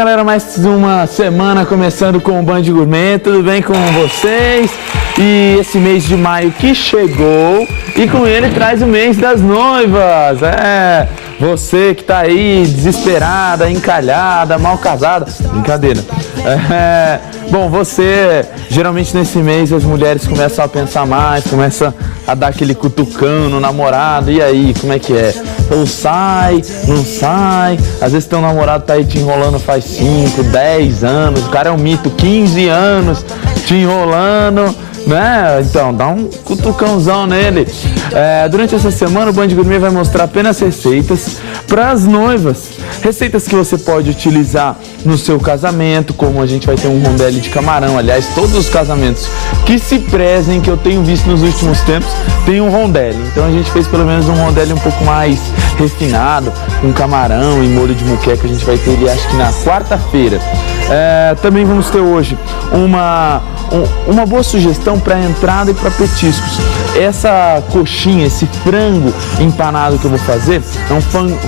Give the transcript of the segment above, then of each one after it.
galera, mais uma semana começando com o Band Gourmet, tudo bem com vocês? E esse mês de maio que chegou e com ele traz o mês das noivas, você que tá aí desesperada, encalhada, mal casada, brincadeira. Bom, você, geralmente nesse mês as mulheres começam a pensar mais, começam a dar aquele cutucão no namorado, e aí, como é que é? Ou sai, não sai, às vezes teu namorado tá aí te enrolando faz 5, 10 anos, o cara é um mito, 15 anos te enrolando, né? Então, dá um cutucãozão nele. Durante essa semana o Band Gourmet vai mostrar apenas receitas para as noivas. Receitas que você pode utilizar no seu casamento, como a gente vai ter um rondelli de camarão. Aliás, todos os casamentos que se prezem, que eu tenho visto nos últimos tempos, tem um rondelli. Então a gente fez pelo menos um rondelli um pouco mais refinado, com camarão e molho de muqueca. A gente vai ter ele, acho que na quarta-feira. Também vamos ter hoje uma boa sugestão para entrada e para petiscos. Essa coxinha, esse frango empanado que eu vou fazer, é um frango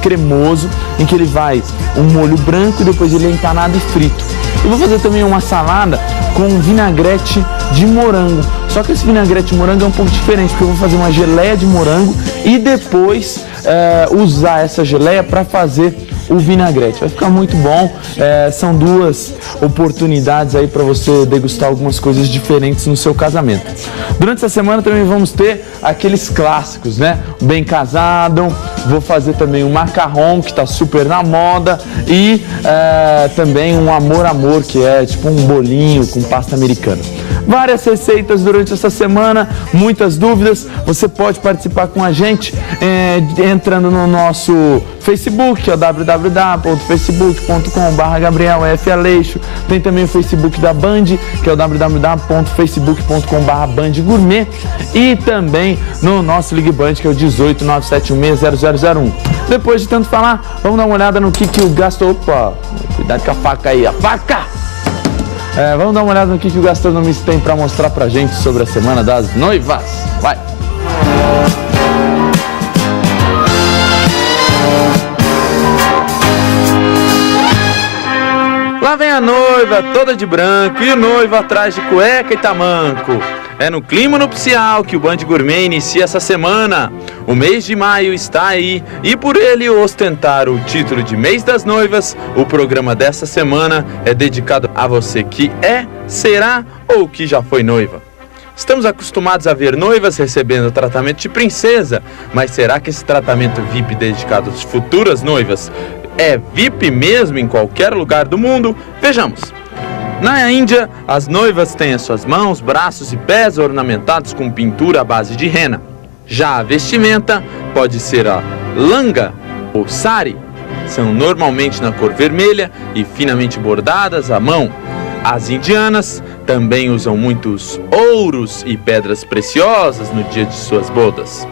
cremoso, em que ele vai um molho branco e depois ele é empanado e frito. Eu vou fazer também uma salada com vinagrete de morango. Só que esse vinagrete de morango é um pouco diferente, porque eu vou fazer uma geleia de morango e depois usar essa geleia para fazer o vinagrete. Vai ficar muito bom. São duas oportunidades aí para você degustar algumas coisas diferentes no seu casamento. Durante essa semana também vamos ter aqueles clássicos, né? Bem casado, vou fazer também um macarrão que está super na moda e também um amor, que é tipo um bolinho com pasta americana. Várias receitas durante essa semana, muitas dúvidas. Você pode participar com a gente entrando no nosso Facebook, que é www.facebook.com/GabrielFAleixo. Tem também o Facebook da Band, que é o www.facebook.com/BandGourmet. E também no nosso Ligue Band, que é o 18971600001. Depois de tanto falar, vamos dar uma olhada no que o Gastro... Opa, cuidado com a faca aí, a faca! Vamos dar uma olhada no que o gastronomista tem para mostrar pra gente sobre a Semana das Noivas. Vai! Lá vem a noiva, toda de branco, e o noivo atrás de cueca e tamanco. É no clima nupcial que o Band Gourmet inicia essa semana. O mês de maio está aí e por ele ostentar o título de Mês das Noivas, o programa dessa semana é dedicado a você que será ou que já foi noiva. Estamos acostumados a ver noivas recebendo tratamento de princesa, mas será que esse tratamento VIP dedicado às futuras noivas é VIP mesmo em qualquer lugar do mundo? Vejamos. Na Índia, as noivas têm as suas mãos, braços e pés ornamentados com pintura à base de rena. Já a vestimenta pode ser a langa ou sari. São normalmente na cor vermelha e finamente bordadas à mão. As indianas também usam muitos ouros e pedras preciosas no dia de suas bodas.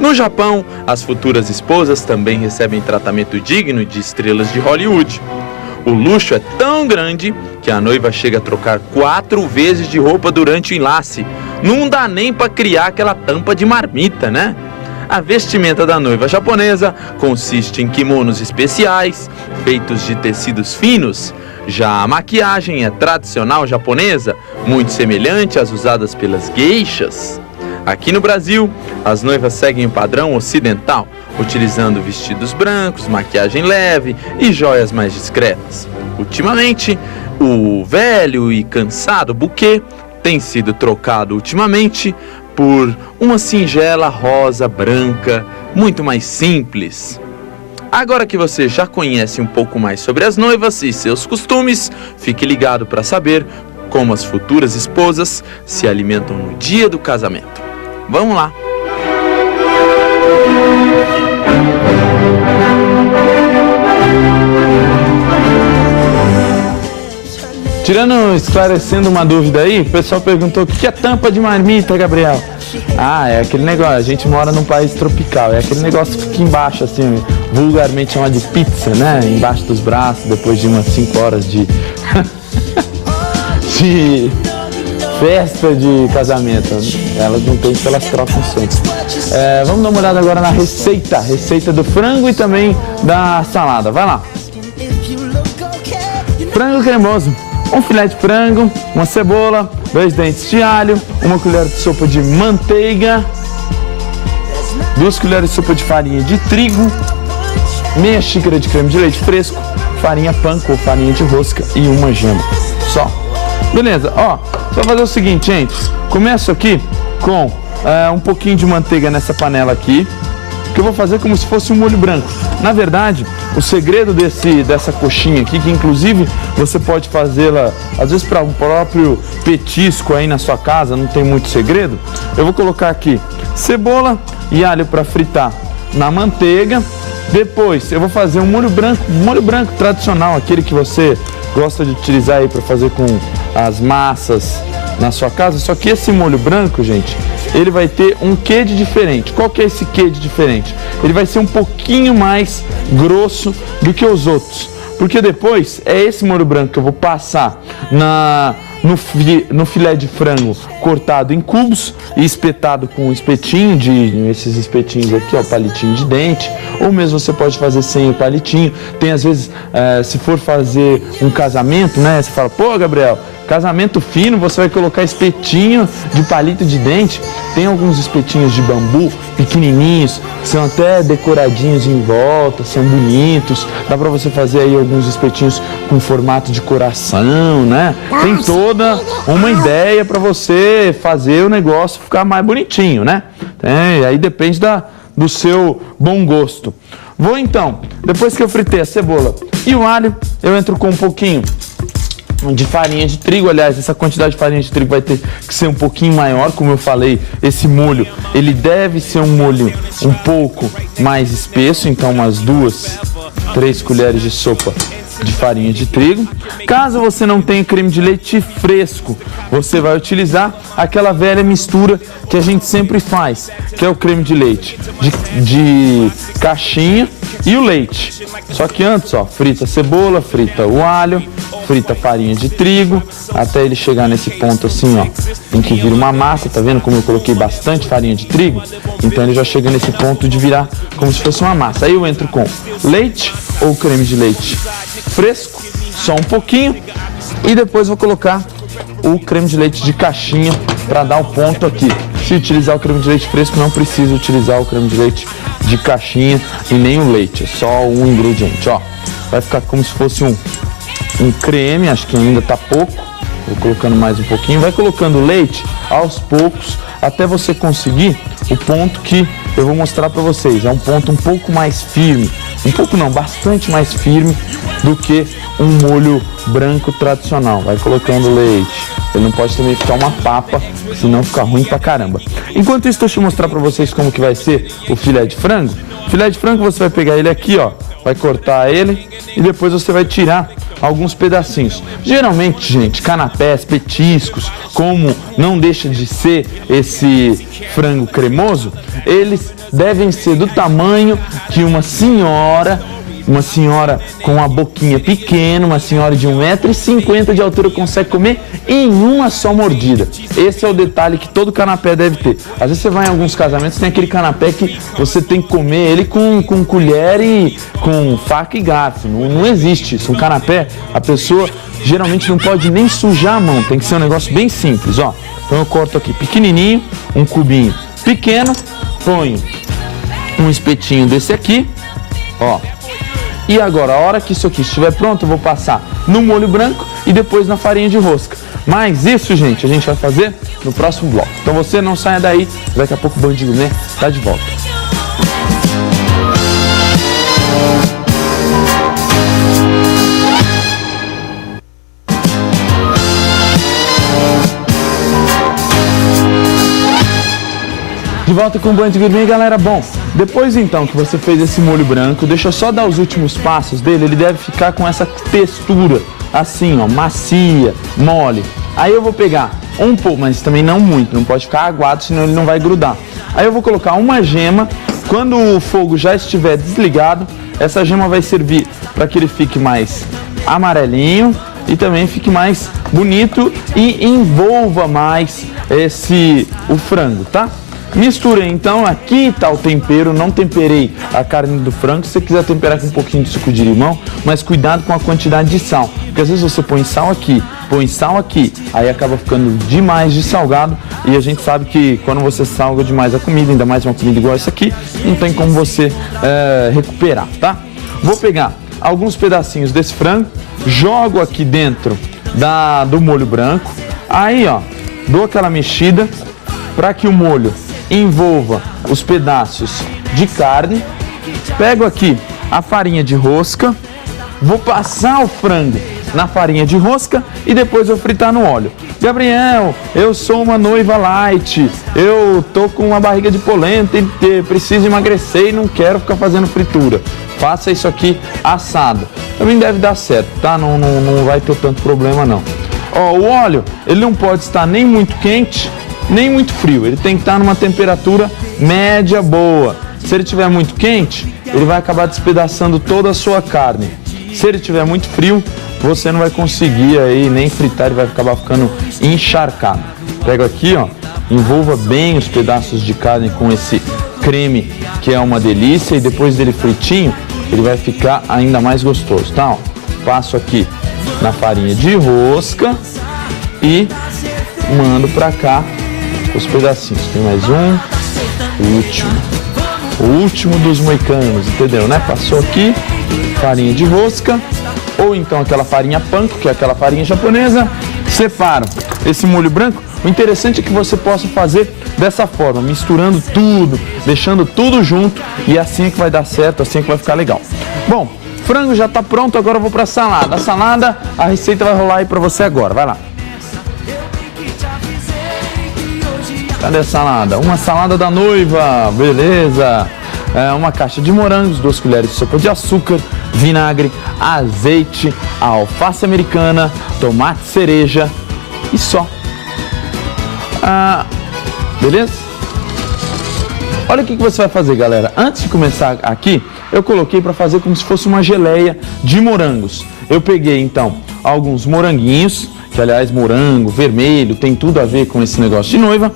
No Japão, as futuras esposas também recebem tratamento digno de estrelas de Hollywood. O luxo é tão grande que a noiva chega a trocar 4 vezes de roupa durante o enlace. Não dá nem para criar aquela tampa de marmita, né? A vestimenta da noiva japonesa consiste em kimonos especiais, feitos de tecidos finos. Já a maquiagem é tradicional japonesa, muito semelhante às usadas pelas geishas. Aqui no Brasil, as noivas seguem o padrão ocidental, utilizando vestidos brancos, maquiagem leve e joias mais discretas. Ultimamente, o velho e cansado buquê tem sido trocado ultimamente por uma singela rosa branca, muito mais simples. Agora que você já conhece um pouco mais sobre as noivas e seus costumes, fique ligado para saber como as futuras esposas se alimentam no dia do casamento. Vamos lá! Esclarecendo uma dúvida aí, o pessoal perguntou o que é tampa de marmita, Gabriel? É aquele negócio, a gente mora num país tropical, é aquele negócio que fica embaixo, assim, vulgarmente chama de pizza, né? Embaixo dos braços, depois de umas 5 horas de festa de casamento. Elas não tem, elas trocam sempre. Vamos dar uma olhada agora na receita do frango e também da salada. Vai lá. Frango cremoso. Um filé de frango, uma cebola, 2 dentes de alho, 1 colher de sopa de manteiga, 2 colheres de sopa de farinha de trigo, meia xícara de creme de leite fresco, farinha panko ou farinha de rosca e uma gema. Só. Beleza, ó, você vai fazer o seguinte, gente. Começo aqui com um pouquinho de manteiga nessa panela aqui, que eu vou fazer como se fosse um molho branco. Na verdade, o segredo dessa coxinha aqui, que inclusive você pode fazê-la, às vezes para o próprio petisco aí na sua casa, não tem muito segredo. Eu vou colocar aqui cebola e alho para fritar na manteiga. Depois eu vou fazer um molho branco tradicional, aquele que você gosta de utilizar aí para fazer com as massas na sua casa. Só que esse molho branco, gente, ele vai ter um quê de diferente. Qual que é esse quê de diferente? Ele vai ser um pouquinho mais grosso do que os outros. Porque depois é esse molho branco que eu vou passar no filé de frango cortado em cubos e espetado com um espetinho, esses espetinhos aqui, ó, palitinho de dente, ou mesmo você pode fazer sem o palitinho. Tem às vezes, se for fazer um casamento, né, você fala, pô, Gabriel, casamento fino, você vai colocar espetinho de palito de dente. Tem alguns espetinhos de bambu pequenininhos, que são até decoradinhos em volta, são bonitos. Dá pra você fazer aí alguns espetinhos com formato de coração, né? Tem toda uma ideia pra você fazer o negócio ficar mais bonitinho, né? Aí depende do seu bom gosto. Vou então, depois que eu fritei a cebola e o alho, eu entro com um pouquinho de farinha de trigo. Aliás, essa quantidade de farinha de trigo vai ter que ser um pouquinho maior, como eu falei, esse molho, ele deve ser um molho um pouco mais espesso, então umas 2, 3 colheres de sopa de farinha de trigo. Caso você não tenha creme de leite fresco, você vai utilizar aquela velha mistura que a gente sempre faz, que é o creme de leite de caixinha e o leite. Só que antes, ó, frita a cebola, frita o alho, frita a farinha de trigo, até ele chegar nesse ponto assim, ó, em que vira uma massa. Tá vendo como eu coloquei bastante farinha de trigo? Então ele já chega nesse ponto de virar como se fosse uma massa. Aí eu entro com leite ou creme de leite fresco, só um pouquinho, e depois vou colocar o creme de leite de caixinha para dar o ponto aqui. Se utilizar o creme de leite fresco, não precisa utilizar o creme de leite de caixinha e nem o leite, é só um ingrediente, ó. Vai ficar como se fosse um creme, acho que ainda tá pouco, vou colocando mais um pouquinho, vai colocando leite aos poucos até você conseguir o ponto que eu vou mostrar para vocês. É um ponto um pouco mais firme, um pouco não, bastante mais firme do que um molho branco tradicional. Vai colocando leite, ele não pode também ficar uma papa, senão fica ruim pra caramba. Enquanto isso, deixa eu mostrar para vocês como que vai ser o filé de frango. O filé de frango você vai pegar ele aqui, ó, vai cortar ele e depois você vai tirar alguns pedacinhos. Geralmente, gente, canapés, petiscos, como não deixa de ser esse frango cremoso, eles devem ser do tamanho que uma senhora com uma boquinha pequena, uma senhora de 1,50 m de altura consegue comer em uma só mordida. Esse é o detalhe que todo canapé deve ter. Às vezes você vai em alguns casamentos, tem aquele canapé que você tem que comer ele com colher e com faca e garfo. Não existe isso. Um canapé, a pessoa geralmente não pode nem sujar a mão, tem que ser um negócio bem simples, ó. Então eu corto aqui pequenininho, um cubinho pequeno, ponho um espetinho desse aqui, ó. E agora, a hora que isso aqui estiver pronto, eu vou passar no molho branco e depois na farinha de rosca. Mas isso, gente, a gente vai fazer no próximo bloco. Então você não saia daí, daqui a pouco o Band Gourmet tá de volta. De volta com o Band Gourmet, galera. Bom, depois então que você fez esse molho branco, deixa eu só dar os últimos passos dele. Ele deve ficar com essa textura assim, ó, macia, mole. Aí eu vou pegar um pouco, mas também não muito, não pode ficar aguado, senão ele não vai grudar. Aí eu vou colocar uma gema. Quando o fogo já estiver desligado, essa gema vai servir para que ele fique mais amarelinho e também fique mais bonito e envolva mais o frango, tá? Misturei, então aqui está o tempero, não temperei a carne do frango. Se você quiser temperar com um pouquinho de suco de limão, mas cuidado com a quantidade de sal, porque às vezes você põe sal aqui, aí acaba ficando demais de salgado, e a gente sabe que quando você salga demais a comida, ainda mais uma comida igual essa aqui, não tem como você recuperar, tá? Vou pegar alguns pedacinhos desse frango, jogo aqui dentro do molho branco, aí ó, dou aquela mexida para que o molho envolva os pedaços de carne. Pego aqui a farinha de rosca, vou passar o frango na farinha de rosca e depois vou fritar no óleo. Gabriel, eu sou uma noiva light, eu tô com uma barriga de polenta e preciso emagrecer e não quero ficar fazendo fritura. Faça isso aqui assado. Também deve dar certo, tá? Não vai ter tanto problema não. Ó, o óleo, ele não pode estar nem muito quente, nem muito frio. Ele tem que estar numa temperatura média boa. Se ele estiver muito quente, ele vai acabar despedaçando toda a sua carne. Se ele estiver muito frio, você não vai conseguir aí nem fritar, ele vai acabar ficando encharcado. Pego aqui, ó, envolva bem os pedaços de carne com esse creme, que é uma delícia, e depois dele fritinho, ele vai ficar ainda mais gostoso, tá? Ó, passo aqui na farinha de rosca e mando pra cá os pedacinhos. Tem mais um, o último dos moicanos, entendeu, né? Passou aqui, farinha de rosca, ou então aquela farinha panko, que é aquela farinha japonesa. Separo esse molho branco. O interessante é que você possa fazer dessa forma, misturando tudo, deixando tudo junto, e assim é que vai dar certo, assim é que vai ficar legal. Bom, frango já está pronto, agora eu vou para a salada. A salada, a receita vai rolar aí para você agora, vai lá. Cadê a salada? Uma salada da noiva, beleza. Uma caixa de morangos, 2 colheres de sopa de açúcar, vinagre, azeite, alface americana, tomate cereja e só. Beleza? Olha o que você vai fazer, galera. Antes de começar aqui, eu coloquei para fazer como se fosse uma geleia de morangos. Eu peguei, então, alguns moranguinhos, que aliás, morango, vermelho, tem tudo a ver com esse negócio de noiva.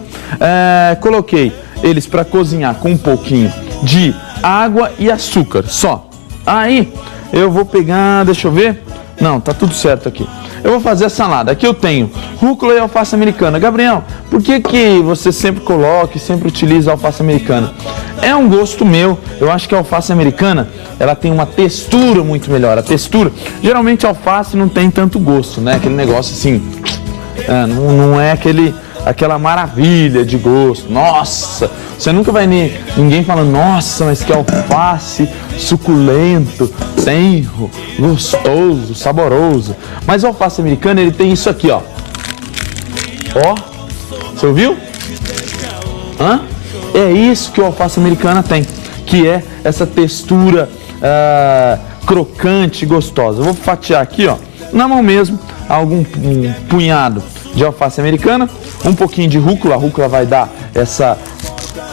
Coloquei eles para cozinhar com um pouquinho de água e açúcar, só. Aí, eu vou pegar, deixa eu ver. Não, tá tudo certo aqui. Eu vou fazer a salada. Aqui eu tenho rúcula e alface americana. Gabriel, por que você sempre coloca e sempre utiliza a alface americana? É um gosto meu. Eu acho que a alface americana, ela tem uma textura muito melhor. A textura, geralmente a alface não tem tanto gosto, né? Aquele negócio assim, não é aquela maravilha de gosto. Nossa, você nunca vai ninguém falando, nossa, mas que alface suculento, tenro, gostoso, saboroso. Mas o alface americano, ele tem isso aqui, ó. Ó, você ouviu? É isso que o alface americana tem, que é essa textura crocante e gostosa. Eu vou fatiar aqui, ó, na mão mesmo, um punhado de alface americana, um pouquinho de rúcula. A rúcula vai dar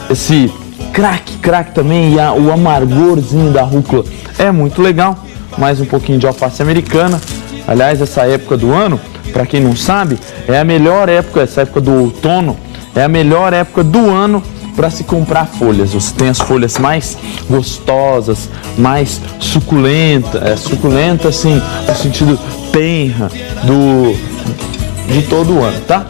esse crack também, e o amargorzinho da rúcula é muito legal. Mais um pouquinho de alface americana. Aliás, essa época do ano, para quem não sabe, é a melhor época, essa época do outono, é a melhor época do ano para se comprar folhas. Você tem as folhas mais gostosas, mais suculentas, suculenta assim, no sentido tenra de todo o ano, tá?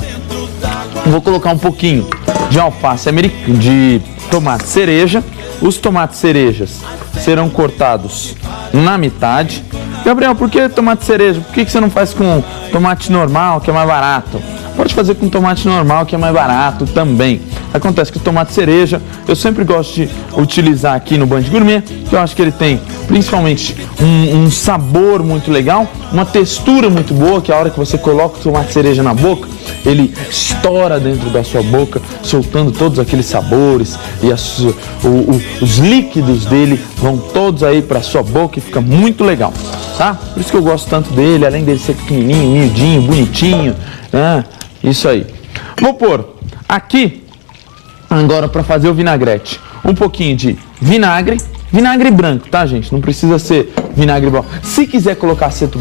Vou colocar um pouquinho de alface americana, de tomate cereja. Os tomates cerejas serão cortados na metade. Gabriel, por que tomate cereja? Por que você não faz com tomate normal, que é mais barato? Pode fazer com tomate normal, que é mais barato também. Acontece que o tomate cereja, eu sempre gosto de utilizar aqui no Band Gourmet, que eu acho que ele tem principalmente um sabor muito legal, uma textura muito boa, que a hora que você coloca o tomate cereja na boca, ele estoura dentro da sua boca, soltando todos aqueles sabores, e os líquidos dele vão todos aí para sua boca e fica muito legal, tá? Por isso que eu gosto tanto dele, além dele ser pequenininho, miudinho, bonitinho, né? Isso aí. Vou pôr aqui, agora para fazer o vinagrete, um pouquinho de vinagre, Vinagre branco, tá, gente? Não precisa ser vinagre branco. Se quiser colocar aceto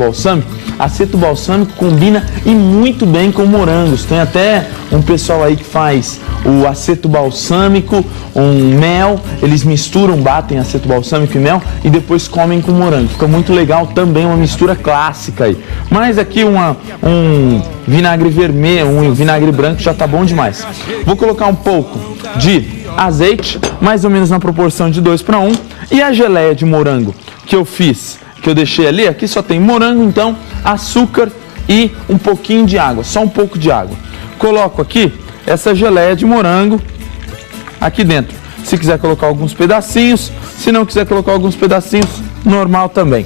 balsâmico combina e muito bem com morangos. Tem até um pessoal aí que faz o aceto balsâmico, um mel, eles misturam, batem aceto balsâmico e mel e depois comem com morango. Fica muito legal também, uma mistura clássica aí. Mas aqui um vinagre vermelho, um vinagre branco já tá bom demais. Vou colocar um pouco de azeite, mais ou menos na proporção de 2:1, e a geleia de morango que eu fiz, que eu deixei ali, aqui só tem morango, então açúcar e um pouquinho de água, só um pouco de água. Coloco aqui essa geleia de morango aqui dentro. Se quiser colocar alguns pedacinhos, se não quiser colocar alguns pedacinhos, normal também.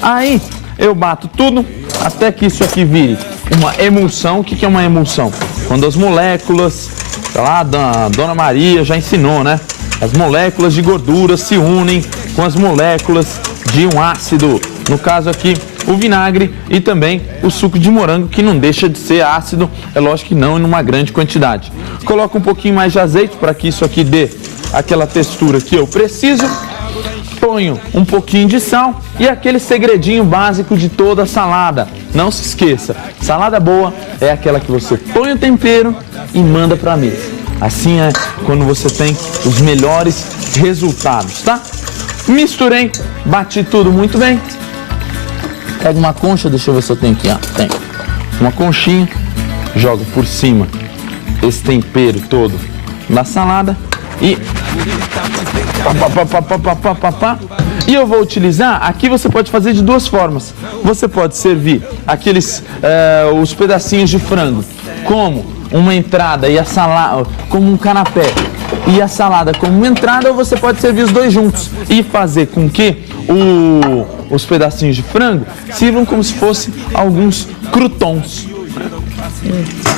Aí eu bato tudo até que isso aqui vire uma emulsão. O que é uma emulsão? Quando as moléculas, sei lá, a Dona Maria já ensinou, né? As moléculas de gordura se unem com as moléculas de um ácido. No caso aqui, o vinagre e também o suco de morango, que não deixa de ser ácido, é lógico que não em uma grande quantidade. Coloco um pouquinho mais de azeite para que isso aqui dê aquela textura que eu preciso. Ponho um pouquinho de sal e aquele segredinho básico de toda a salada. Não se esqueça, salada boa é aquela que você põe o tempero e manda para a mesa. Assim é quando você tem os melhores resultados, tá? Misturei, bati tudo muito bem. Pega uma concha, deixa eu ver se eu tenho aqui, ó. Tem uma conchinha, jogo por cima esse tempero todo na salada e e eu vou utilizar, aqui você pode fazer de duas formas. Você pode servir aqueles os pedacinhos de frango como uma entrada e a salada como um canapé e a salada como uma entrada, ou você pode servir os dois juntos e fazer com que os pedacinhos de frango sirvam como se fossem alguns croutons.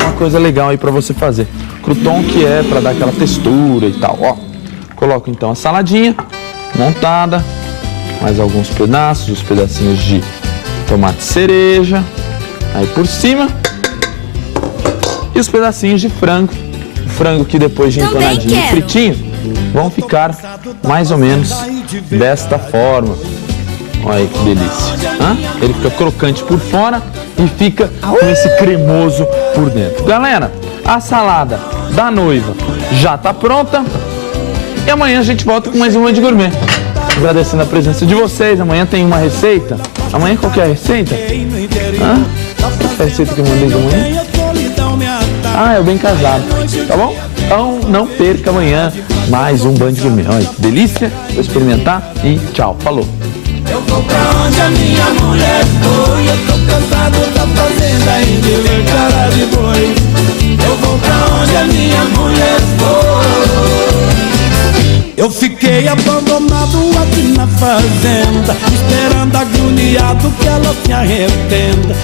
Uma coisa legal aí para você fazer. Crouton, que é para dar aquela textura e tal. Ó, coloco então a saladinha montada, mais alguns pedaços, os pedacinhos de tomate cereja aí por cima e os pedacinhos de frango. O frango que depois de entonadinho e fritinho vão ficar mais ou menos desta forma. Olha aí que delícia. Ele fica crocante por fora e fica com esse cremoso por dentro. Galera, a salada da noiva já está pronta. E amanhã a gente volta com mais uma de gourmet. Agradecendo a presença de vocês. Amanhã tem uma receita. Amanhã qual que é a receita? Qual é a receita que eu mandei de amanhã? É o bem casado. Tá bom? Então não perca amanhã mais um Band Gourmet. Olha que delícia. Vou experimentar e tchau. Falou. Eu vou pra onde a minha mulher foi. Eu tô cansado da fazenda e de ver cara de boi. Eu vou pra onde a minha mulher foi. Eu fiquei abandonado aqui na fazenda, esperando agoniado que ela se arrependa.